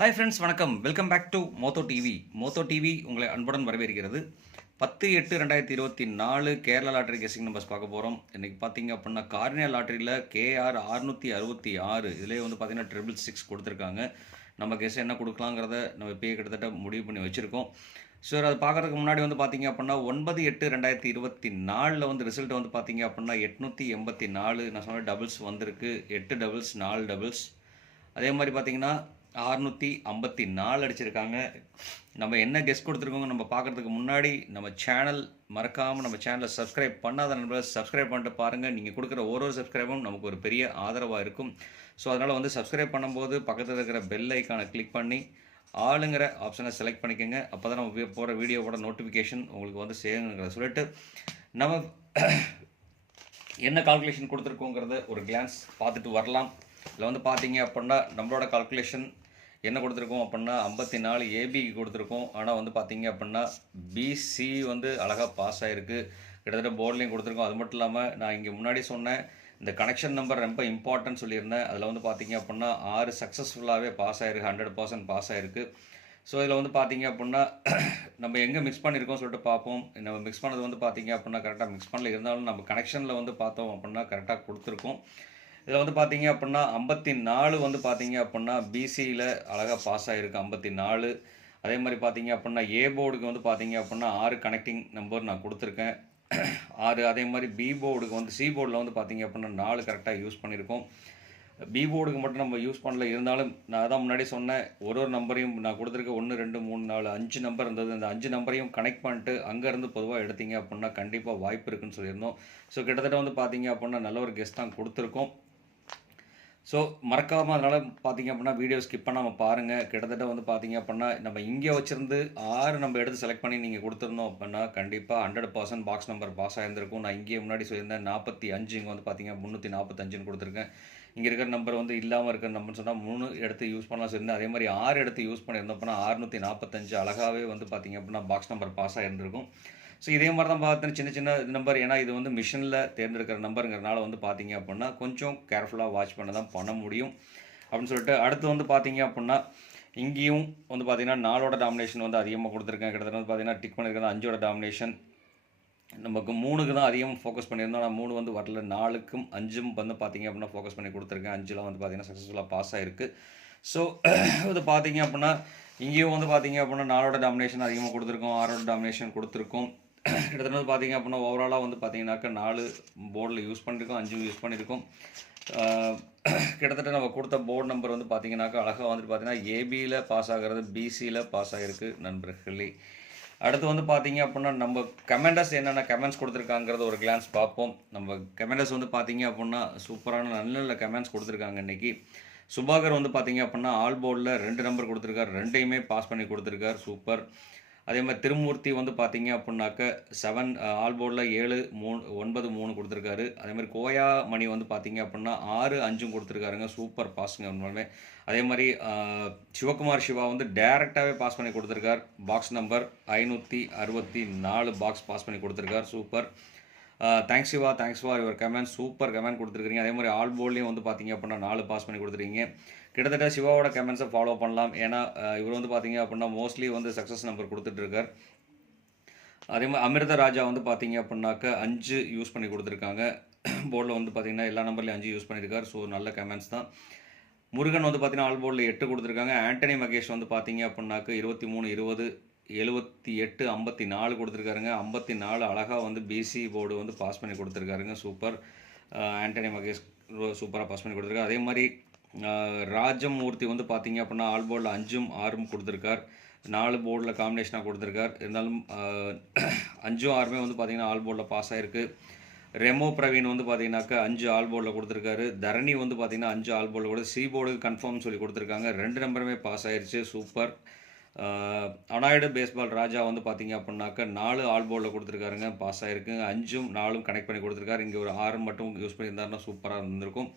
Hi friends வணக்கம். Welcome back to Motho TV Motho TV உங்களை அன்புடன் வரவேற்கிறது. பத்து எட்டு ரெண்டாயிரத்தி இருபத்தி நாலு கேரளா லாட்ரி கெஸிங் நம்பர்ஸ் பார்க்க போகிறோம் இன்றைக்கி பார்த்தீங்க அப்படின்னா கார்னியா லாட்ரியில் கேஆர் அறுநூற்றி அறுபத்தி ஆறு இதுலேயே வந்து பார்த்தீங்கன்னா ட்ரிபிள் சிக்ஸ் கொடுத்துருக்காங்க. நம்ம கெஸ் என்ன கொடுக்கலாங்கிறத நம்ம இப்போயே கிட்டத்தட்ட முடிவு பண்ணி வச்சுருக்கோம். ஸோ அது பார்க்குறதுக்கு முன்னாடி வந்து பார்த்தீங்க அப்படின்னா ஒன்பது எட்டு ரெண்டாயிரத்தி இருபத்தி நாலில் வந்து ரிசல்ட் வந்து பார்த்தீங்க அப்படின்னா எட்நூற்றி எண்பத்தி நாலு. நான் சொன்ன டபுள்ஸ் வந்திருக்கு. எட்டு டபுள்ஸ் நாலு டபுள்ஸ் அதே மாதிரி பார்த்தீங்கன்னா அறுநூற்றி ஐம்பத்தி நாலு அடிச்சிருக்காங்க. நம்ம என்ன கெஸ்ட் கொடுத்துருக்கோங்க நம்ம பார்க்குறதுக்கு முன்னாடி நம்ம சேனல் மறக்காமல் நம்ம சேனலை சப்ஸ்கிரைப் பண்ணாத நண்பர்கள் சப்ஸ்கிரைப் பண்ணிட்டு பாருங்கள் நீங்கள் கொடுக்குற ஒரு ஒரு சப்ஸ்கிரைபும் நமக்கு ஒரு பெரிய ஆதரவாக இருக்கும். ஸோ அதனால் வந்து சப்ஸ்கிரைப் பண்ணும்போது பக்கத்தில் இருக்கிற பெல் ஐக்கானை கிளிக் பண்ணி ஆளுங்கிற ஆப்ஷனை செலக்ட் பண்ணிக்கோங்க. அப்போ தான் நம்ம போகிற வீடியோவோட நோட்டிஃபிகேஷன் உங்களுக்கு வந்து சேருங்கிறத சொல்லிட்டு நம்ம என்ன கால்குலேஷன் கொடுத்துருக்கோங்கிறத ஒரு கிளான்ஸ் பார்த்துட்டு வரலாம். இதில் வந்து பார்த்தீங்க அப்படின்னா நம்மளோட கால்குலேஷன் என்ன கொடுத்துருக்கோம் அப்படின்னா ஐம்பத்தி நாலு ஏபிக்கு கொடுத்துருக்கோம். ஆனால் வந்து பார்த்தீங்க அப்படின்னா பிசி வந்து அழகாக பாஸ் ஆகிருக்கு கிட்டத்தட்ட போர்ட்லேயும் கொடுத்துருக்கோம். அது மட்டும் இல்லாமல் நான் இங்கே முன்னாடி சொன்னேன் இந்த கனெக்ஷன் நம்பர் ரொம்ப இம்பார்ட்டன்ட் சொல்லியிருந்தேன். அதில் வந்து பார்த்தீங்க அப்படின்னா ஆறு சக்ஸஸ்ஃபுல்லாகவே பாஸ் ஆகிருக்கு ஹண்ட்ரட் பர்சன்ட் பாஸ் ஆகிருக்கு ஸோ இதில் வந்து பார்த்தீங்க அப்படின்னா நம்ம எங்கே மிக்ஸ் பண்ணியிருக்கோம் சொல்லிட்டு பார்ப்போம். நம்ம மிக்ஸ் பண்ணது வந்து பார்த்தீங்க அப்படின்னா கரெக்டாக மிக்ஸ் பண்ணல. இருந்தாலும் நம்ம கனெக்ஷனில் வந்து பார்த்தோம் அப்படின்னா கரெக்டாக கொடுத்துருக்கோம். இதில் வந்து பார்த்தீங்க அப்படின்னா ஐம்பத்தி நாலு வந்து பார்த்தீங்க அப்படின்னா பிசியில் அழகாக பாஸ் ஆகிருக்கு ஐம்பத்தி நாலு. அதே மாதிரி பார்த்தீங்க அப்படின்னா ஏ போர்டுக்கு வந்து பார்த்தீங்க அப்படின்னா ஆறு கனெக்டிங் நம்பர் நான் கொடுத்துருக்கேன். ஆறு அதே மாதிரி பி போர்டுக்கு வந்து சி போர்டில் வந்து பார்த்தீங்க அப்படின்னா நாலு கரெக்டாக யூஸ் பண்ணியிருக்கோம். பி போர்டுக்கு மட்டும் நம்ம யூஸ் பண்ணல இருந்தாலும் நான் தான் முன்னாடி சொன்னேன் ஒரு ஒரு நம்பரையும் நான் கொடுத்துருக்க ஒன்று ரெண்டு மூணு நாலு அஞ்சு நம்பர் இருந்தது. அந்த அஞ்சு நம்பரையும் கனெக்ட் பண்ணிட்டு அங்கேருந்து பொதுவாக எடுத்தீங்க அப்படின்னா கண்டிப்பாக வாய்ப்பு இருக்குன்னு சொல்லியிருந்தோம். ஸோ கிட்டத்தட்ட வந்து பார்த்தீங்க அப்படின்னா நல்ல ஒரு கெஸ்ட் தான் கொடுத்துருக்கோம். ஸோ மறக்காமல் அதனால் பார்த்தீங்க அப்படின்னா வீடியோ ஸ்கிப் பண்ணாமல் பாருங்கள் கிட்டத்தட்ட வந்து பார்த்தீங்க அப்படின்னா நம்ம இங்கே வச்சுருந்து ஆறு நம்ம எடுத்து செலக்ட் பண்ணி நீங்கள் கொடுத்துருந்தோம் அப்படின்னா கண்டிப்பாக hundred percent box number pass ஆகிருந்திருக்கும் நான் இங்கேயே முன்னாடி சொல்லியிருந்தேன் நாற்பத்தி அஞ்சு இங்கே வந்து பார்த்தீங்க முந்நூற்றி நாற்பத்தஞ்சுன்னு கொடுத்துருக்கேன். இங்கே இருக்கிற நம்பர் வந்து இல்லாமல் இருக்கிற நம்பர்னு சொன்னால் மூணு எடுத்து யூஸ் பண்ணலாம் சொல்லியிருந்தேன். அதே மாதிரி ஆறு எடுத்து யூஸ் பண்ணியிருந்தோம் அப்படின்னா அறுநூற்றி நாற்பத்தஞ்சு அழகாகவே வந்து பார்த்தீங்க அப்படின்னா பாக்ஸ் நம்பர் பாஸ் ஆகிருந்திருக்கும் ஸோ இதே மாதிரி தான் பார்த்தேன் சின்ன சின்ன நம்பர் ஏன்னா இது வந்து மிஷினில் தேர்ந்தெடுக்கிற நம்பருங்கிறனால வந்து பார்த்தீங்க அப்படின்னா கொஞ்சம் கேர்ஃபுல்லாக வாட்ச் பண்ண தான் பண்ண முடியும். அப்படின்னு சொல்லிட்டு அடுத்து வந்து பார்த்தீங்க அப்படின்னா இங்கேயும் வந்து பார்த்தீங்கன்னா நாலோட டாமினேஷன் வந்து அதிகமாக கொடுத்துருக்கேன். கிட்டத்தட்ட வந்து பார்த்தீங்கன்னா டிக் பண்ணியிருக்கிறது அஞ்சோட டாமினேஷன் நமக்கு மூணுக்கு தான் அதிகம் ஃபோக்கஸ் பண்ணியிருந்தோம். ஆனால் மூணு வந்து வரல. நாலுக்கும் அஞ்சும் வந்து பார்த்தீங்க அப்படின்னா ஃபோக்கஸ் பண்ணி கொடுத்துருக்கேன். அஞ்சுலாம் வந்து பார்த்தீங்கன்னா சக்ஸஸ்ஃபுல்லாக பாஸ் ஆகிருக்கு ஸோ இது பார்த்தீங்க அப்படின்னா இங்கேயும் வந்து பார்த்தீங்க அப்படின்னா நாலோட டாமினேஷன் அதிகமாக கொடுத்துருக்கோம். ஆறோட டாமினேஷன் கொடுத்துருக்கோம். கிட்டத்தட்ட வந்து பார்த்தீங்க அப்படின்னா ஓவராலாக வந்து பார்த்தீங்கன்னாக்கா நாலு போர்டில் யூஸ் பண்ணியிருக்கோம் அஞ்சு யூஸ் பண்ணியிருக்கோம் கிட்டத்தட்ட நம்ம கொடுத்த போர்டு நம்பர் வந்து பார்த்திங்கனாக்கா அழகாக வந்துட்டு பார்த்தீங்கன்னா ஏபியில் பாஸ் ஆகிறது பிசியில் பாஸ் ஆகிருக்கு நண்பர்களே. அடுத்து வந்து பார்த்தீங்க அப்படின்னா நம்ம கமெண்டர்ஸ் என்னென்ன கமெண்ட்ஸ் கொடுத்துருக்காங்கிறத ஒரு கிளான்ஸ் பார்ப்போம் நம்ம கமெண்டர்ஸ் வந்து பார்த்தீங்க அப்படின்னா சூப்பரான நல்ல நல்ல கமெண்ட்ஸ் கொடுத்துருக்காங்க இன்றைக்கி சுபாகர் வந்து பார்த்தீங்க அப்படின்னா ஆல் போர்டில் ரெண்டு நம்பர் கொடுத்துருக்காரு. ரெண்டையுமே பாஸ் பண்ணி கொடுத்துருக்காரு. சூப்பர். அதே மாதிரி திருமூர்த்தி வந்து பார்த்தீங்க அப்படின்னாக்க செவன் ஆல் போர்டில் ஏழு மூணு ஒன்பது மூணு கொடுத்துருக்காரு. அதே மாதிரி கோயா மணி வந்து பார்த்தீங்க அப்படின்னா ஆறு அஞ்சும் கொடுத்துருக்காருங்க. சூப்பர் பாஸுங்க உண்மையுமே அதே மாதிரி சிவகுமார் சிவா வந்து டேரெக்டாகவே பாஸ் பண்ணி கொடுத்துருக்கார். பாக்ஸ் நம்பர் ஐநூற்றி அறுபத்தி நாலு பாக்ஸ் பாஸ் பண்ணி கொடுத்துருக்கார். Super thanks Siva thanks for your comment super comment கொடுத்துருக்கீங்க அதே மாதிரி ஆல் போர்ட்லேயும் வந்து பார்த்தீங்க அப்படின்னா நாலு பாஸ் பண்ணி கொடுத்துருக்கீங்க. கிட்டத்தட்ட சிவாவோட கமெண்ட்ஸை ஃபாலோ பண்ணலாம். ஏன்னா இவர் வந்து பார்த்தீங்க அப்படின்னா மோஸ்ட்லி வந்து சக்ஸஸ் நம்பர் கொடுத்துட்ருக்கார் அதே மாதிரி அமிர்த ராஜா வந்து பார்த்தீங்க அப்படின்னாக்க அஞ்சு யூஸ் பண்ணி கொடுத்துருக்காங்க. போர்டில் வந்து பார்த்தீங்கன்னா எல்லா நம்பர்லையும் அஞ்சு யூஸ் பண்ணியிருக்கார் ஸோ நல்ல கமெண்ட்ஸ் தான். முருகன் வந்து பார்த்தீங்கன்னா ஆல் போர்டில் எட்டு கொடுத்துருக்காங்க. ஆண்டனி மகேஷ் வந்து பார்த்தீங்க அப்படின்னாக்க இருபத்தி மூணு இருபது எழுபத்தி எட்டு ஐம்பத்தி நாலு கொடுத்துருக்காருங்க. ஐம்பத்தி நாலு அழகாக வந்து பிசி போர்டு வந்து பாஸ் பண்ணி கொடுத்துருக்காருங்க. சூப்பர் ஆண்டனி மகேஷ் சூப்பராக பாஸ் பண்ணி கொடுத்துருக்காரு. அதே மாதிரி ராஜமூர்த்தி வந்து பார்த்தீங்க அப்படின்னா ஆல் போர்டில் அஞ்சும் ஆறும் கொடுத்துருக்கார். நாலு போர்டில் காம்பினேஷனாக கொடுத்துருக்கார். இருந்தாலும் அஞ்சும் ஆறுமே வந்து பார்த்தீங்கன்னா ஆல் போர்டில் பாஸ் ஆகிருக்கு ரெமோ பிரவீன் வந்து பார்த்தீங்கன்னாக்கா அஞ்சு ஆல் போர்டில் கொடுத்துருக்காரு. தரணி வந்து பார்த்தீங்கன்னா அஞ்சு ஆல் போர்டில் கூட சி போர்டுக்கு கன்ஃபார்ம் சொல்லி கொடுத்துருக்காங்க. ரெண்டு நம்பருமே பாஸ் ஆயிடுச்சு சூப்பர் அனாய்டு பேஸ்பால் ராஜா வந்து பார்த்தீங்க அப்படின்னாக்கா நாலு ஆல் போர்டில் கொடுத்துருக்காருங்க. பாஸ் ஆகிருக்கு அஞ்சும் நாலும் கனெக்ட் பண்ணி கொடுத்துருக்காரு. இங்கே ஒரு ஆறு மட்டும் யூஸ் பண்ணியிருந்தாருன்னா சூப்பராக இருந்திருக்கும்.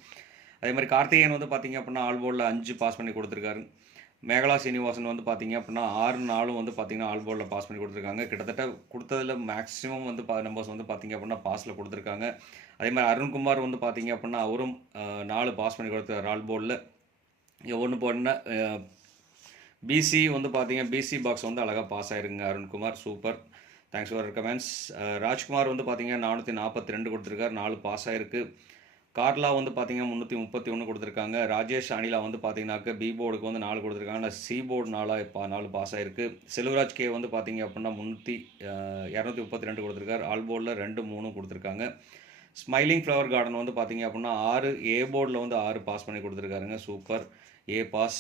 அதே மாதிரி கார்த்திகேயன் வந்து பார்த்தீங்க அப்படின்னா ஆல்போர்டில் அஞ்சு பாஸ் பண்ணி கொடுத்துருக்காரு. மேகலா சீனிவாசன் வந்து பார்த்தீங்க அப்படின்னா ஆறு நாளும் வந்து பார்த்தீங்கன்னா ஆல்போர்டில் பாஸ் பண்ணி கொடுத்துருக்காங்க. கிட்டத்தட்ட கொடுத்ததில் மேக்ஸிமம் வந்து பா நம்பர்ஸ் வந்து பார்த்தீங்க அப்படின்னா பாஸில் கொடுத்துருக்காங்க. அதே மாதிரி அருண்குமார் வந்து பார்த்தீங்க அப்படின்னா அவரும் நாலு பாஸ் பண்ணி கொடுத்துருக்காரு ஆல்போர்டில் ஒன்று போடனா பிசி வந்து பார்த்தீங்க பிசி பாக்ஸ் வந்து அழகாக பாஸ் ஆயிருங்க Arunkumar. Super. Thanks for comments Rajkumar வந்து பார்த்திங்கன்னா நானூற்றி நாற்பத்தி ரெண்டு கொடுத்துருக்காரு நாலு பாஸ் ஆயிருக்கு. கார்லா வந்து பார்த்தீங்கன்னா முந்நூற்றி முப்பத்தி ஒன்று கொடுத்துருக்காங்க. ராஜேஷ் அனிலா வந்து பார்த்தீங்கன்னாக்க பி போர்டுக்கு வந்து நாலு கொடுத்துருக்காங்க. சி போர்டு நாலா இப்போ நாலு பாஸ் ஆகிருக்கு செல்வராஜ் கே வந்து பார்த்தீங்க அப்படின்னா முந்நூற்றி இரநூத்தி முப்பத்தி ரெண்டு கொடுத்துருக்காரு. ஆல் போர்டில் ரெண்டு மூணு கொடுத்துருக்காங்க. ஸ்மைலிங் ஃப்ளவர் கார்டன் வந்து பார்த்தீங்க அப்படின்னா ஆறு ஏ போர்டில் வந்து ஆறு பாஸ் பண்ணி கொடுத்துருக்காருங்க. Super A pass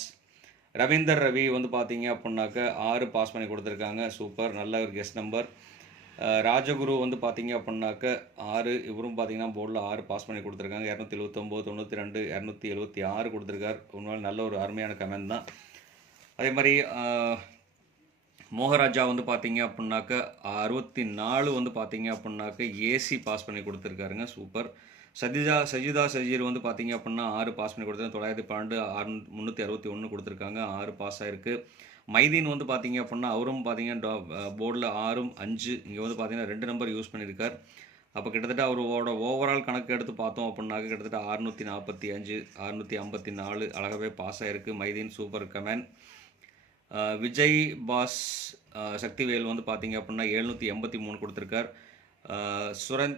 Ravinder Ravi வந்து பார்த்தீங்க அப்படின்னாக்க ஆறு பாஸ் பண்ணி கொடுத்துருக்காங்க. சூப்பர் நல்ல ஒரு கெஸ்ட் நம்பர் ராஜகுரு வந்து பார்த்தீங்க அப்படின்னாக்க ஆறு இவரும் பார்த்தீங்கன்னா போர்டில் ஆறு பாஸ் பண்ணி கொடுத்துருக்காங்க. இரநூத்தி எழுபத்தொம்போது தொண்ணூற்றி ரெண்டு இரநூத்தி எழுபத்தி ஆறு கொடுத்துருக்காரு. உண்மையில் நல்ல ஒரு அருமையான கமெண்ட் தான். அதே மாதிரி மோகராஜா வந்து பார்த்தீங்க அப்படின்னாக்க அறுபத்தி நாலு வந்து பார்த்தீங்க அப்படின்னாக்க ஏசி பாஸ் பண்ணி கொடுத்துருக்காருங்க. சூப்பர் சஜிதா சஜிதா சஜீர் வந்து பார்த்தீங்க அப்படின்னா ஆறு பாஸ் பண்ணி கொடுத்துருக்காங்க. தொள்ளாயிரத்தி பன்னெண்டு ஆறு முந்நூற்றி அறுபத்தி ஒன்று கொடுத்துருக்காங்க. ஆறு பாஸ் ஆயிருக்கு. மைதீன் வந்து பார்த்தீங்க அப்படின்னா அவரும் பார்த்தீங்கன்னா போர்டில் ஆறும் அஞ்சு இங்கே வந்து பார்த்தீங்கன்னா ரெண்டு நம்பர் யூஸ் பண்ணியிருக்கார் அப்போ கிட்டத்தட்ட அவரோட ஓவரால் கணக்கு எடுத்து பார்த்தோம் அப்படின்னாக்க கிட்டத்தட்ட அறுநூற்றி நாற்பத்தி அஞ்சு அறுநூற்றி ஐம்பத்தி நாலு அழகாகவே பாஸ் ஆகிருக்கு Maideen super come on Vijay pass Sakthivel வந்து பார்த்தீங்க அப்படின்னா எழுநூற்றி எண்பத்தி மூணு கொடுத்துருக்கார். அஹ் சுரன்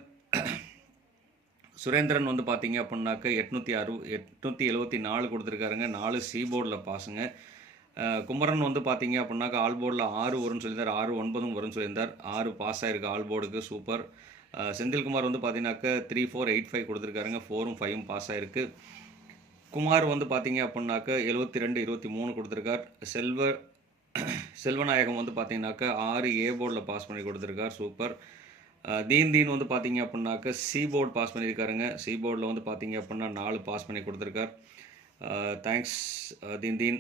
சுரேந்திரன் வந்து பார்த்தீங்க அப்படின்னாக்க எட்நூற்றி அறு எட்நூற்றி எழுபத்தி நாலு கொடுத்துருக்காருங்க. நாலு சி போர்டில் பாஸுங்க குமரன் வந்து பார்த்தீங்க அப்படின்னாக்கா ஆல் போர்டில் ஆறு வரும்னு சொல்லியிருந்தார். ஆறு ஒன்பதும் வரும்னு சொல்லியிருந்தார். ஆறு பாஸ் ஆயிருக்கு ஆல் போர்டுக்கு. சூப்பர் செந்தில்குமார் வந்து பார்த்தீங்கன்னாக்கா த்ரீ ஃபோர் எயிட் ஃபைவ் கொடுத்துருக்காருங்க. ஃபோரும் ஃபைவும் பாஸ் ஆயிருக்கு. குமார் வந்து பார்த்தீங்க அப்படின்னாக்க எழுபத்தி ரெண்டு இருபத்தி மூணு கொடுத்துருக்கார். செல்வ செல்வநாயகம் வந்து பார்த்தீங்கன்னாக்கா ஆறு ஏ போர்டில் பாஸ் பண்ணி கொடுத்துருக்கார். சூப்பர் தீன் தீன் வந்து பார்த்தீங்க அப்படின்னாக்க சி போர்டு பாஸ் பண்ணியிருக்காருங்க. சி போர்டில் வந்து பார்த்தீங்க அப்படின்னா நாலு பாஸ் பண்ணி கொடுத்துருக்கார். தேங்க்ஸ் தீன் தீன்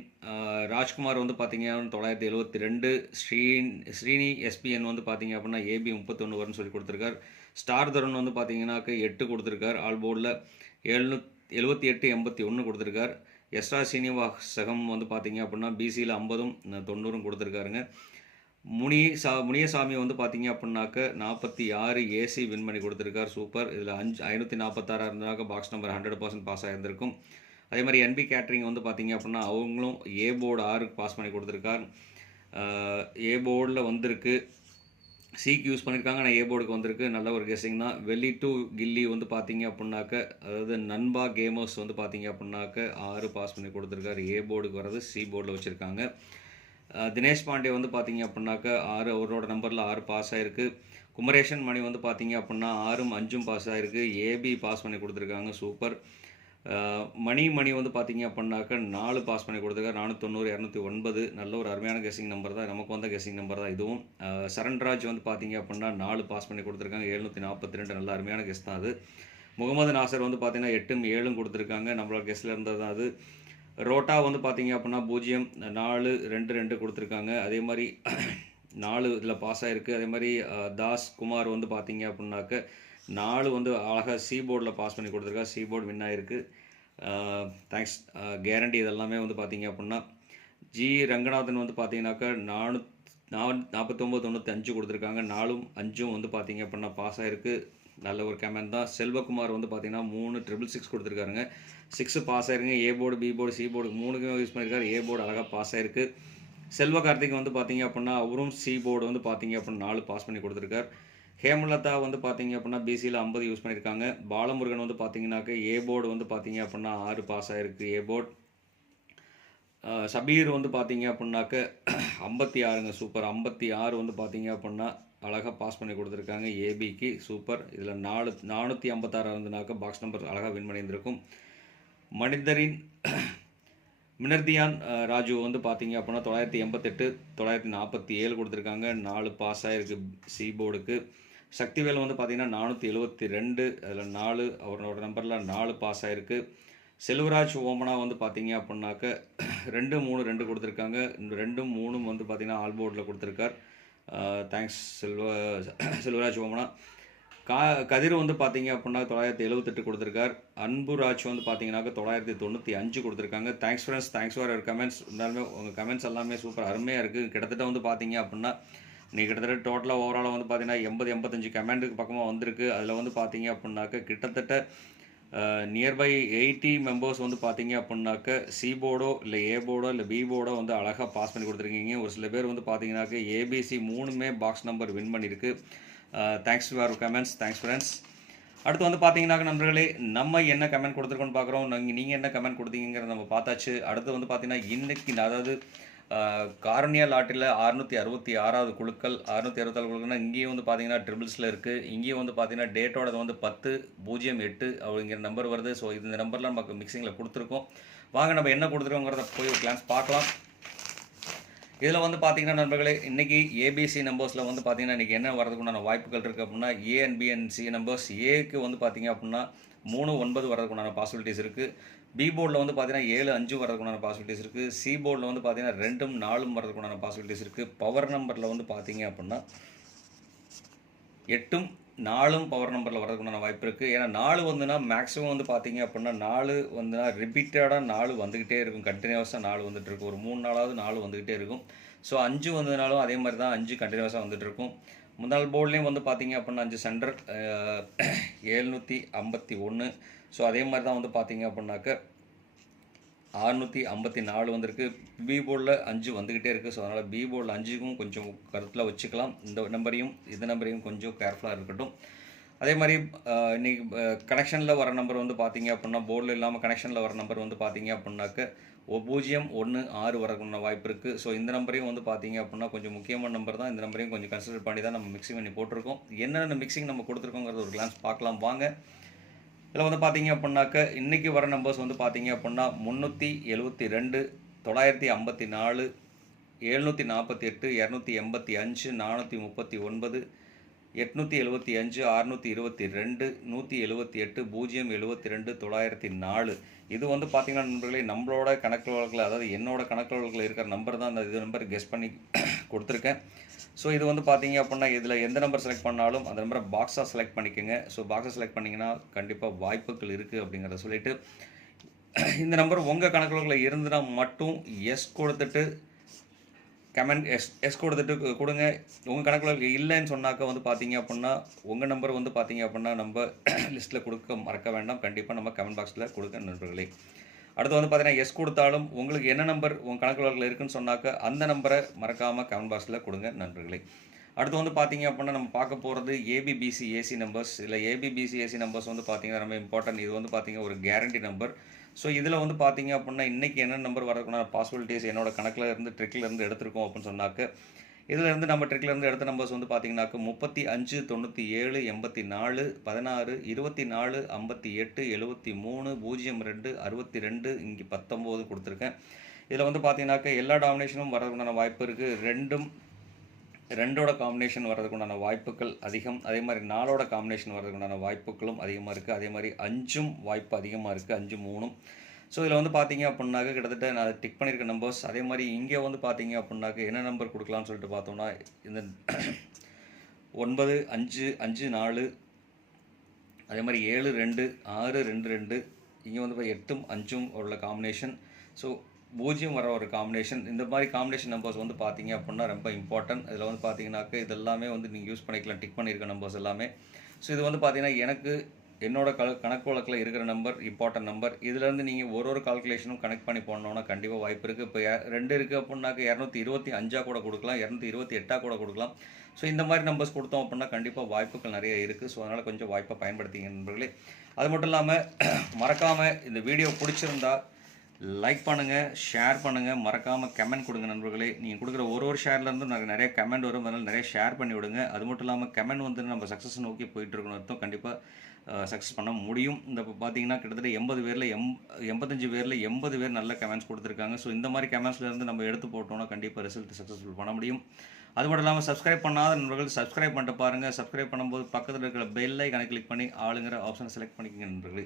ராஜ்குமார் வந்து பார்த்தீங்க தொள்ளாயிரத்தி எழுபத்தி ரெண்டு. ஸ்ரீன் ஸ்ரீனி எஸ்பிஎன் வந்து பார்த்தீங்க அப்படின்னா ஏபி முப்பத்தொன்று வரும்னு சொல்லி கொடுத்துருக்கார். ஸ்டார் தருண் வந்து பார்த்தீங்கன்னாக்க எட்டு கொடுத்துருக்கார். ஆல் போர்டில் எழுநூத் எழுபத்தி எட்டு எண்பத்தி ஒன்று கொடுத்துருக்கார். எஸ்ரா சீனிவாசகம் வந்து பார்த்தீங்க அப்படின்னா பிசியில் ஐம்பதும் தொண்ணூறும் கொடுத்துருக்காருங்க. முனி சா முனியசாமி வந்து பார்த்தீங்க அப்படின்னாக்க நாற்பத்தி ஆறு ஏசி வின் பண்ணி கொடுத்துருக்கார். சூப்பர் இதில் அஞ்சு ஐநூற்றி நாற்பத்தாறாக இருந்தாக்க box number hundred percent pass ஆகியிருந்திருக்கும் அதே மாதிரி என்பி கேட்ரிங் வந்து பார்த்தீங்க அப்படின்னா அவங்களும் ஏ போர்டு ஆறுக்கு பாஸ் பண்ணி கொடுத்துருக்கார். ஏ போர்டில் வந்திருக்கு. சிக்கு யூஸ் பண்ணியிருக்காங்க ஆனால் ஏ போர்டுக்கு வந்திருக்கு. நல்ல ஒரு கெஸிங் தான். வெள்ளி டு கில்லி வந்து பார்த்தீங்க அப்படின்னாக்க அதாவது நண்பா கேமர்ஸ் வந்து பார்த்தீங்க அப்படின்னாக்க ஆறு பாஸ் பண்ணி கொடுத்துருக்காரு. ஏ போர்டுக்கு வர்றது சி போர்டில் வச்சுருக்காங்க. தினேஷ் பாண்டே வந்து பார்த்தீங்க அப்படின்னாக்க ஆறு அவரோட நம்பரில் ஆறு பாஸ் ஆகிருக்கு குமரேஷன் மணி வந்து பார்த்தீங்க அப்படின்னா ஆறும் அஞ்சும் பாஸ் ஆகிருக்கு ஏபி பாஸ் பண்ணி கொடுத்துருக்காங்க. சூப்பர் மணி மணி வந்து பார்த்தீங்க அப்படின்னாக்க நாலு பாஸ் பண்ணி கொடுத்துருக்காரு. நானூற்றி தொண்ணூறு இரநூத்தி ஒன்பது. நல்ல ஒரு அருமையான கெஸிங் நம்பர் தான். நமக்கு வந்த கெஸிங் நம்பர் தான் இதுவும். சரண்ராஜ் வந்து பார்த்தீங்க அப்படின்னா நாலு பாஸ் பண்ணி கொடுத்துருக்காங்க. எழுநூற்றி நாற்பத்தி ரெண்டு. நல்ல அருமையான கெஸ் தான் அது. முகமது நாசர் வந்து பார்த்தீங்கன்னா எட்டும் ஏழும் கொடுத்துருக்காங்க. நம்மளோட கெஸ்ட்டில் இருந்தது தான் அது. ரோட்டா வந்து பார்த்தீங்க அப்படின்னா பூஜ்ஜியம் நாலு ரெண்டு ரெண்டு கொடுத்துருக்காங்க. அதே மாதிரி நாலு இதில் பாஸ் ஆகிருக்கு அதே மாதிரி தாஸ் குமார் வந்து பார்த்தீங்க அப்படின்னாக்க நாலு வந்து அழகாக சி போர்டில் பாஸ் பண்ணி கொடுத்துருக்கா. சி போர்டு வின் ஆகிருக்கு தேங்க்ஸ் கேரண்டி இதெல்லாமே வந்து பார்த்தீங்க அப்படின்னா ஜி ரங்கநாதன் வந்து பார்த்தீங்கன்னாக்கா நானூ நா நாற்பத்தொம்போது தொண்ணூற்றி அஞ்சு கொடுத்துருக்காங்க. நாலும் அஞ்சும் வந்து பார்த்தீங்க அப்படின்னா பாஸ் ஆகிருக்கு நல்ல ஒரு கமெண்ட் தான். செல்வகுமார் வந்து பார்த்தீங்கன்னா மூணு ட்ரிபிள் சிக்ஸ் கொடுத்துருக்காருங்க. சிக்ஸு பாஸ் ஆயிருங்க. A board B board C board மூணுக்குமே use பண்ணியிருக்காரு ஏ போர்டு அழகாக பாஸ் ஆயிருக்கு. செல்வ கார்த்திக் வந்து பார்த்தீங்க அப்படின்னா அவரும் சி போர்டு வந்து பார்த்தீங்க அப்படின்னா நாலு பாஸ் பண்ணி கொடுத்துருக்கார். ஹேமலதா வந்து பார்த்தீங்க அப்படின்னா பிசியில் ஐம்பது யூஸ் பண்ணியிருக்காங்க பாலமுருகன் வந்து பார்த்தீங்கன்னாக்க ஏ போர்டு வந்து பார்த்தீங்க அப்படின்னா ஆறு பாஸ் ஆகிருக்கு ஏ போர்டு சபீர் வந்து பார்த்தீங்க அப்படின்னாக்க ஐம்பத்தி ஆறுங்க சூப்பர் ஐம்பத்தி ஆறு வந்து பார்த்தீங்க அப்படின்னா அழகாக பாஸ் பண்ணி கொடுத்துருக்காங்க. ஏபிக்கு சூப்பர் இதில் நாலு நானூற்றி ஐம்பத்தாறு இருந்ததுனாக்க பாக்ஸ் நம்பர் அழகாக வின் பண்ணியிருந்திருக்கும். மனிதரின் மினர்தியான் ராஜு வந்து பார்த்தீங்க அப்படின்னா தொள்ளாயிரத்தி எண்பத்தெட்டு தொள்ளாயிரத்தி நாற்பத்தி ஏழு கொடுத்துருக்காங்க. நாலு பாஸ் ஆகிருக்கு சி போர்டுக்கு சக்திவேல் வந்து பார்த்தீங்கன்னா நானூற்றி எழுபத்தி ரெண்டு அதில் நாலு அவரோட நம்பரில் நாலு பாஸ் ஆயிருக்கு. செல்வராஜ் ஓமனா வந்து பார்த்தீங்க அப்படின்னாக்க ரெண்டு மூணு ரெண்டு கொடுத்துருக்காங்க. ரெண்டும் மூணும் வந்து பார்த்தீங்கன்னா ஆல் போர்டில் கொடுத்துருக்கார். தேங்க்ஸ் செல்வ செல்வராஜ் ஓமனா. கா கதிர் வந்து பார்த்தீங்க அப்படின்னா தொள்ளாயிரத்தி எழுபத்தெட்டு கொடுத்துருக்கார். அன்புராஜ் வந்து பார்த்தீங்கன்னாக்க தொள்ளாயிரத்தி தொண்ணூற்றி அஞ்சு கொடுத்துருக்காங்க. Thanks friends thanks for comments எல்லாருமே உங்கள் கமெண்ட்ஸ் எல்லாமே சூப்பர் அருமையாக இருக்குது கிட்டத்தட்ட வந்து பார்த்தீங்க அப்படின்னா நீ கிட்டத்தட்ட டோட்டலாக ஓவராலாக வந்து பார்த்தீங்கன்னா எண்பது எண்பத்தஞ்சு கமெண்ட்டுக்கு பக்கமாக வந்திருக்கு. அதில் வந்து பார்த்தீங்க அப்படின்னாக்க கிட்டத்தட்ட நியர்பை எயிட்டி மெம்பர்ஸ் வந்து பார்த்தீங்க அப்படின்னாக்க சி போர்டோ இல்லை ஏ போர்டோ இல்லை பி போர்டோ வந்து அழகாக பாஸ் பண்ணி கொடுத்துருக்கீங்க. ஒரு சில பேர் வந்து பார்த்தீங்கன்னாக்க ஏபிசி மூணுமே பாக்ஸ் நம்பர் வின் பண்ணியிருக்கு thanks for comments thanks friends அடுத்து வந்து பார்த்தீங்கன்னாக்க நண்பர்களே நம்ம என்ன கமெண்ட் கொடுத்துருக்கோன்னு பார்க்குறோம் நாங்கள் நீங்கள் என்ன கமெண்ட் கொடுத்தீங்கிறத நம்ம பார்த்தாச்சு. அடுத்து வந்து பார்த்தீங்கன்னா இன்றைக்கி அதாவது காரணியா லாட்டில் அறுநூற்றி அறுபத்தி ஆறாவது குழுக்கள் அறுநூற்றி அறுபத்தாறு குழுக்கள்னா இங்கேயும் வந்து பார்த்தீங்கன்னா ட்ரிபிள்ஸில் இருக்குது இங்கேயும் வந்து பார்த்தீங்கன்னா டேட்டோட வந்து பத்து பூஜ்ஜியம் எட்டு அப்படிங்கிற நம்பர் வருது. ஸோ இந்த நம்பர்லாம் நமக்கு மிக்சிங்கில் கொடுத்துருக்கோம். வாங்க நம்ம என்ன கொடுத்துருக்கோங்கிறத போய் ஒரு கிளான்ஸ் பார்க்கலாம். இதில் வந்து பார்த்தீங்கன்னா நண்பர்களே இன்றைக்கி ஏபிசி நம்பர்ஸில் வந்து பார்த்தீங்கன்னா இன்றைக்கி என்ன வரதுக்குண்டான வாய்ப்புகள் இருக்குது அப்படின்னா A and B and C numbers ஏக்கு வந்து பார்த்தீங்க அப்படின்னா மூணு ஒன்பது வரதுக்குண்டான பாசிபிலிட்டிஸ் இருக்குது பி போர்டில் வந்து பார்த்தீங்கன்னா ஏழு அஞ்சு வரதுக்குண்டான பாசிபிலிட்டிஸ் இருக்குது சி போர்டில் வந்து பார்த்தீங்கன்னா ரெண்டும் நாலும் வரதுக்குண்டான பாசிபிலிட்டிஸ் இருக்குது பவர் நம்பரில் வந்து பார்த்தீங்க அப்படின்னா எட்டும் நாலும் பவர் நம்பரில் வரதுக்குண்டான வாய்ப்பு இருக்குது ஏன்னா நாலு வந்துன்னா மேக்ஸிமம் வந்து பார்த்தீங்க அப்படின்னா நாலு வந்துன்னா ரிப்பீட்டடாக நாலு வந்துக்கிட்டே இருக்கும். கண்டினியூஸாக நாலு வந்துட்டு இருக்கும். ஒரு மூணு நாளாவது நாலு வந்துக்கிட்டே இருக்கும். ஸோ அஞ்சு வந்ததுனாலும் அதே மாதிரி தான் அஞ்சு கண்டினியூஸாக வந்துட்டு இருக்கும். முன்னாள் போர்ட்லேயும் வந்து பார்த்தீங்க அப்படின்னா அஞ்சு சென்டர் எழுநூற்றி ஐம்பத்தி ஒன்று ஸோ அதே மாதிரி தான் வந்து பார்த்தீங்க அப்படின்னாக்க அறுநூற்றி ஐம்பத்தி நாலு வந்திருக்கு. பி போர்டில் அஞ்சு வந்துக்கிட்டே இருக்குது ஸோ அதனால் பி போர்டில் அஞ்சுக்கும் கொஞ்சம் கருத்தில் வச்சுக்கலாம். இந்த நம்பரையும் இந்த நம்பரையும் கொஞ்சம் கேர்ஃபுல்லாக இருக்கட்டும். அதே மாதிரி இன்றைக்கி கனெக்ஷனில் வர நம்பர் வந்து பார்த்தீங்க அப்படின்னா போர்டில் இல்லாமல் கனெக்ஷனில் வர நம்பர் வந்து பார்த்தீங்க அப்படின்னாக்க பூஜ்ஜியம் ஒன்று ஆறு வரக்கூடிய வாய்ப்பு இருக்குது ஸோ இந்த நம்பரையும் வந்து பார்த்தீங்க அப்படின்னா கொஞ்சம் முக்கியமான நம்பர் தான். இந்த நம்பரையும் கொஞ்சம் கன்சிடர் பண்ணி தான் நம்ம மிக்சிங் பண்ணி போட்டிருக்கோம். என்னென்ன மிக்சிங் நம்ம கொடுத்துருக்கோங்கிறது ஒரு கிளான்ஸ் பார்க்கலாம். வாங்க. இதில் வந்து பார்த்தீங்க அப்படின்னாக்க இன்றைக்கி வர நம்பர்ஸ் வந்து பார்த்தீங்க அப்படின்னா முந்நூற்றி எழுபத்தி ரெண்டு தொள்ளாயிரத்தி ஐம்பத்தி நாலு எழுநூற்றி நாற்பத்தி எட்டு இரநூத்தி எண்பத்தி அஞ்சு நானூற்றி முப்பத்தி ஒன்பது எட்நூற்றி எழுபத்தி அஞ்சு அறுநூற்றி இருபத்தி ரெண்டு நூற்றி எழுபத்தி எட்டு பூஜ்ஜியம் எழுபத்தி ரெண்டு தொள்ளாயிரத்தி நாலு. இது வந்து பார்த்தீங்கன்னா நண்பர்களே நம்மளோட கணக்கு வழக்கில் அதாவது என்னோட கணக்கு வழக்கில் இருக்கிற நம்பர் தான் அந்த இது நம்பர் கெஸ் பண்ணி கொடுத்துருக்கேன். ஸோ இது வந்து பார்த்தீங்க அப்படின்னா இதில் எந்த நம்பர் செலக்ட் பண்ணாலும் அந்த நம்பரை பாக்ஸாக செலக்ட் பண்ணிக்கோங்க. ஸோ பாக்ஸை செலக்ட் பண்ணிங்கன்னா கண்டிப்பாக வாய்ப்புகள் இருக்குது அப்படிங்கிறத சொல்லிவிட்டு இந்த நம்பர் உங்கள் கணக்குகளில் இருந்துனா மட்டும் எஸ் கொடுத்துட்டு கமெண்ட் எஸ் எஸ் கொடுத்துட்டு கொடுங்க. உங்கள் கணக்கில் இல்லைன்னு சொன்னாக்க வந்து பார்த்தீங்க அப்படின்னா உங்கள் நம்பர் வந்து பார்த்தீங்க அப்படின்னா நம்ம லிஸ்ட்டில் கொடுக்க மறக்க வேண்டாம். கண்டிப்பாக நம்ம கமெண்ட் பாக்ஸில் கொடுக்க நண்பர்களே. அடுத்து வந்து பார்த்தீங்கன்னா எஸ் கொடுத்தாலும் உங்களுக்கு என்ன நம்பர் உங்கள் கணக்குகளில் இருக்குன்னு சொன்னாக்க அந்த நம்பரை மறக்காமல் கமெண்ட் பாக்ஸில் கொடுங்க நண்பர்களே. அடுத்து வந்து பார்த்தீங்க அப்படின்னா நம்ம பார்க்க போகிறது ஏபிபிசி ஏசி நம்பர்ஸ் இல்லை ஏபிபிசி ஏசி நம்பர்ஸ் வந்து பார்த்தீங்கன்னா ரொம்ப இம்பார்ட்டன்ட் இது வந்து பார்த்தீங்கன்னா ஒரு கேரண்டி நம்பர் ஸோ இதில் வந்து பார்த்தீங்க அப்படின்னா இன்றைக்கி என்ன நம்பர் வரதுக்குன்னா பாசிபிலிட்டிஸ் என்னோடய கணக்கில் இருந்து ட்ரிக்லேருந்து எடுத்திருக்கோம் அப்படின்னு சொன்னாக்க இதில் இருந்து நம்ம ட்ரிக்கில் இருந்து எடுத்த நம்பர்ஸ் வந்து பார்த்தீங்கன்னாக்க முப்பத்தி அஞ்சு தொண்ணூற்றி ஏழு எண்பத்தி நாலு பதினாறு இருபத்தி நாலு ஐம்பத்தி எட்டு எழுபத்தி மூணு பூஜ்ஜியம் ரெண்டு அறுபத்தி ரெண்டு இங்கே பத்தொம்போது கொடுத்துருக்கேன். இதில் வந்து பார்த்தீங்கன்னாக்க எல்லா டாமினேஷனும் வரதுக்குண்டான வாய்ப்பு இருக்குது ரெண்டும் ரெண்டோட காம்பினேஷன் வர்றதுக்குண்டான வாய்ப்புகள் அதிகம். அதே மாதிரி நாலோட காம்பினேஷன் வர்றதுக்குண்டான வாய்ப்புகளும் அதிகமாக இருக்குது அதே மாதிரி அஞ்சும் வாய்ப்பு அதிகமாக இருக்குது அஞ்சு மூணும். ஸோ இதில் வந்து பார்த்தீங்க அப்படின்னாக்க கிட்டத்தட்ட நான் டிக் பண்ணியிருக்க நம்பர்ஸ் அதே மாதிரி இங்கே வந்து பார்த்தீங்க அப்படின்னாக்க என்ன நம்பர் கொடுக்கலாம்னு சொல்லிட்டு பார்த்தோம்னா இந்த ஒன்பது அஞ்சு அஞ்சு நாலு அதே மாதிரி ஏழு ரெண்டு ஆறு ரெண்டு ரெண்டு இங்கே வந்து எட்டும் அஞ்சும் உள்ள காம்பினேஷன் ஸோ பூஜ்ஜியம் வர ஒரு காம்பினேஷன் இந்த மாதிரி காம்பினேஷன் நம்பர்ஸ் வந்து பார்த்தீங்க அப்படின்னா ரொம்ப இம்பார்ட்டன்ட் இதில் வந்து பார்த்தீங்கன்னாக்க இதெல்லாமே வந்து நீங்கள் யூஸ் பண்ணிக்கலாம் டிக் பண்ணியிருக்க நம்பர்ஸ் எல்லாமே. ஸோ இது வந்து பார்த்தீங்கன்னா எனக்கு என்னோட கல கணக்கு வழக்கில் இருக்கிற நம்பர் இம்பார்ட்டன்ட் நம்பர் இதுலேருந்து நீங்கள் ஒரு ஒரு கால்குலேஷனும் கனெக்ட் பண்ணி போடணுன்னா கண்டிப்பாக வாய்ப்பு இருக்குது இப்போ ரெண்டு இருக்குது அப்படின்னாக்க இரநூத்தி இருபத்தி அஞ்சா கூட கொடுக்கலாம் இரநூத்தி இருபத்தி எட்டா கூட கொடுக்கலாம். ஸோ இந்த மாதிரி நம்பர்ஸ் கொடுத்தோம் அப்படின்னா கண்டிப்பாக வாய்ப்புகள் நிறைய இருக்குது ஸோ அதனால் கொஞ்சம் வாய்ப்பை பயன்படுத்திங்க நண்பர்களே. அது மட்டும் இல்லாமல் மறக்காமல் இந்த வீடியோ பிடிச்சிருந்தா லைக் பண்ணுங்கள் ஷேர் பண்ணுங்கள் மறக்காமல் கமெண்ட் கொடுங்க நண்பர்களே. நீங்கள் கொடுக்குற ஒரு ஒரு ஷேர்லேருந்தும் நாங்கள் நிறைய கமெண்ட் வரும். அதனால் நிறைய ஷேர் பண்ணி விடுங்க. அது மட்டும் இல்லாமல் கமெண்ட் வந்து நம்ம சக்ஸஸ் நோக்கி போயிட்டுருக்கணும் அர்த்தம் கண்டிப்பாக சக்ஸஸ் பண்ண முடியும். இந்த இப்போ பார்த்தீங்கன்னா கிட்டத்தட்ட எண்பது பேரில் எம் எண்பத்தஞ்சு பேரில் எண்பது பேர் நல்ல கமெண்ட்ஸ் கொடுத்துருக்காங்க. ஸோ இந்த மாதிரி கமெண்ட்ஸ்லேருந்து நம்ம எடுத்து போட்டோம்னா கண்டிப்பாக ரிசல்ட் சக்ஸஸ்ஃபுல் பண்ண முடியும். அது மட்டும் இல்லாமல் சப்ஸ்கிரைப் பண்ணாத நண்பர்கள் சப்ஸ்கிரைப் பண்ணிட்டு பாருங்கள் சப்ஸ்கிரைப் பண்ணும்போது பக்கத்தில் இருக்கிற பெல்லை கணக்கு கிளிக் பண்ணி ஆளுங்கிற ஆப்ஷன் செலக்ட் பண்ணிக்கோங்க நண்பர்களே.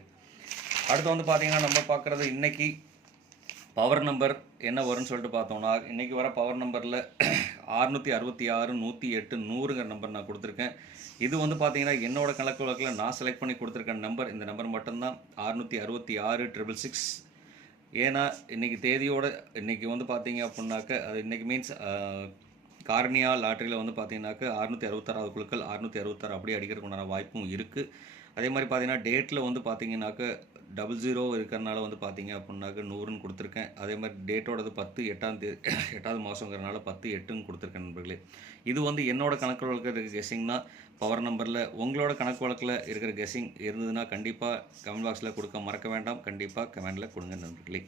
அடுத்து வந்து பார்த்தீங்கன்னா நம்ம பார்க்குறது இன்றைக்கி பவர் நம்பர் என்ன வரும்னு சொல்லிட்டு பார்த்தோம்னா இன்றைக்கி வர பவர் நம்பரில் அறுநூற்றி அறுபத்தி ஆறு நூற்றி எட்டு நூறுங்கிற நம்பர் நான் கொடுத்துருக்கேன். இது வந்து பார்த்தீங்கன்னா என்னோட கணக்கு வழக்கில் நான் செலக்ட் பண்ணி கொடுத்துருக்க நம்பர் இந்த நம்பர் மட்டும்தான். அறுநூற்றி அறுபத்தி ஆறு ட்ரிபிள் சிக்ஸ் ஏன்னா இன்றைக்கி தேதியோட இன்றைக்கி வந்து பார்த்தீங்க அப்படின்னாக்க அது இன்றைக்கி மீன்ஸ் கார்னியா லாட்டரியில் வந்து பார்த்தீங்கன்னாக்க அறுநூற்றி அறுபத்தாறாவது குழுக்கள் அறுநூற்றி அறுபத்தாறு அப்படியே அடிக்கிறதுக்குண்டான வாய்ப்பும் இருக்குது அதே மாதிரி பார்த்தீங்கன்னா டேட்டில் வந்து பார்த்தீங்கன்னாக்க டபுள் ஜீரோ இருக்கிறனால வந்து பார்த்தீங்க அப்படின்னாக்க நூறுன்னு கொடுத்துருக்கேன். அதே மாதிரி டேட்டோடது பத்து எட்டாம் தேதி எட்டாவது மாதங்கிறனால பத்து எட்டுன்னு கொடுத்துருக்கேன் நண்பர்களே. இது வந்து என்னோட கணக்கு வழக்கில் இருக்கிற கெஸிங்னா பவர் நம்பரில் உங்களோட கணக்கு வழக்கில் இருக்கிற கெஸிங் இருந்ததுன்னா கண்டிப்பாக கமெண்ட் பாக்ஸில் கொடுக்க மறக்க வேண்டாம். கண்டிப்பாக கமெண்டில் கொடுங்க நண்பர்களே.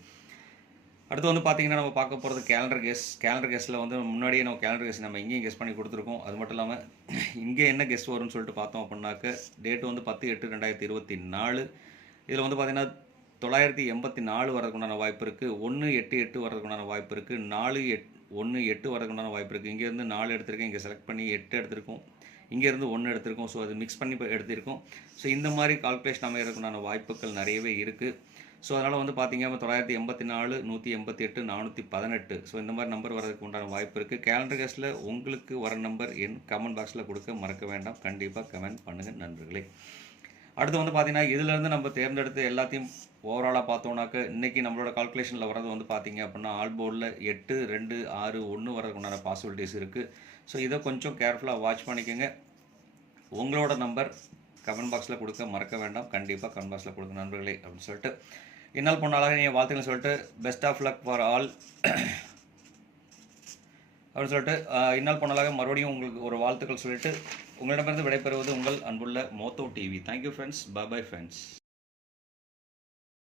அடுத்து வந்து பார்த்தீங்கன்னா நம்ம பார்க்க போகிறது கேலண்டர் கெஸ் கேலண்டர் கெஸ்ட்டில் வந்து முன்னாடியே நம்ம கேலண்டர் கெஸ் நம்ம இங்கேயும் கெஸ் பண்ணி கொடுத்துருக்கோம். அது மட்டும் இல்லாமல் இங்கே என்ன கெஸ் வரும்னு சொல்லிட்டு பார்த்தோம் அப்படின்னாக்க டேட் வந்து பத்து எட்டு ரெண்டாயிரத்தி இருபத்தி நாலு. இதில் வந்து பார்த்தீங்கன்னா தொள்ளாயிரத்தி எண்பத்தி நாலு வரதுக்குண்டான வாய்ப்பு இருக்குது ஒன்று எட்டு எட்டு வரதுக்குண்டான வாய்ப்பு இருக்குது நாலு எட் ஒன்று எட்டு வரதுக்குண்டான வாய்ப்பு இருக்குது இங்கேருந்து நாலு எடுத்திருக்கேன். இங்கே செலக்ட் பண்ணி எட்டு எடுத்திருக்கோம். இங்கேருந்து ஒன்று எடுத்திருக்கோம். ஸோ அது மிக்ஸ் பண்ணி எடுத்திருக்கோம். ஸோ இந்த மாதிரி கால்குலேஷன் அமைகிறதுக்குண்டான வாய்ப்புகள் நிறையவே இருக்குது ஸோ அதனால் வந்து பார்த்தீங்கன்னா தொள்ளாயிரத்தி எண்பத்தி நாலு நூற்றி எண்பத்தி எட்டு நானூற்றி பதினெட்டு. ஸோ இந்த மாதிரி நம்பர் வரதுக்கு உண்டான வாய்ப்பு இருக்குது கேலண்டர் கேஸில் உங்களுக்கு வர நம்பர் என் கமெண்ட் பாக்ஸில் கொடுக்க மறக்க வேண்டாம். கண்டிப்பாக கமெண்ட் பண்ணுங்கள் நண்பர்களே. அடுத்து வந்து பார்த்தீங்கன்னா இதிலேருந்து நம்ம தேர்ந்தெடுத்து எல்லாத்தையும் ஓவராலாக பார்த்தோம்னாக்க இன்றைக்கி நம்மளோட கால்குலேஷனில் வரது வந்து பார்த்தீங்க அப்படின்னா ஆல்போர்டில் எட்டு ரெண்டு ஆறு ஒன்று வரதுக்கு உண்டான பாசிபிலிட்டிஸ் இருக்குது ஸோ இதை கொஞ்சம் கேர்ஃபுல்லாக வாட்ச் பண்ணிக்கோங்க. உங்களோட நம்பர் கமெண்ட் பாக்ஸில் கொடுக்க மறக்க வேண்டாம். கண்டிப்பாக கமெண்ட் பாக்ஸில் கொடுக்க நண்பர்களே அப்படின்னு சொல்லிட்டு. இன்னால் பொண்ணாளாக நீங்கள் வாழ்த்துக்கள் சொல்லிட்டு best of luck for all அப்படின்னு சொல்லிட்டு இன்னால் இந்நாள் பொண்ணாளாக மறுபடியும் உங்களுக்கு ஒரு வாழ்த்துக்கள் சொல்லிட்டு உங்களிடமிருந்து விடைபெறுவது உங்கள் அன்புள்ள Motho TV. Thank you friends bye friends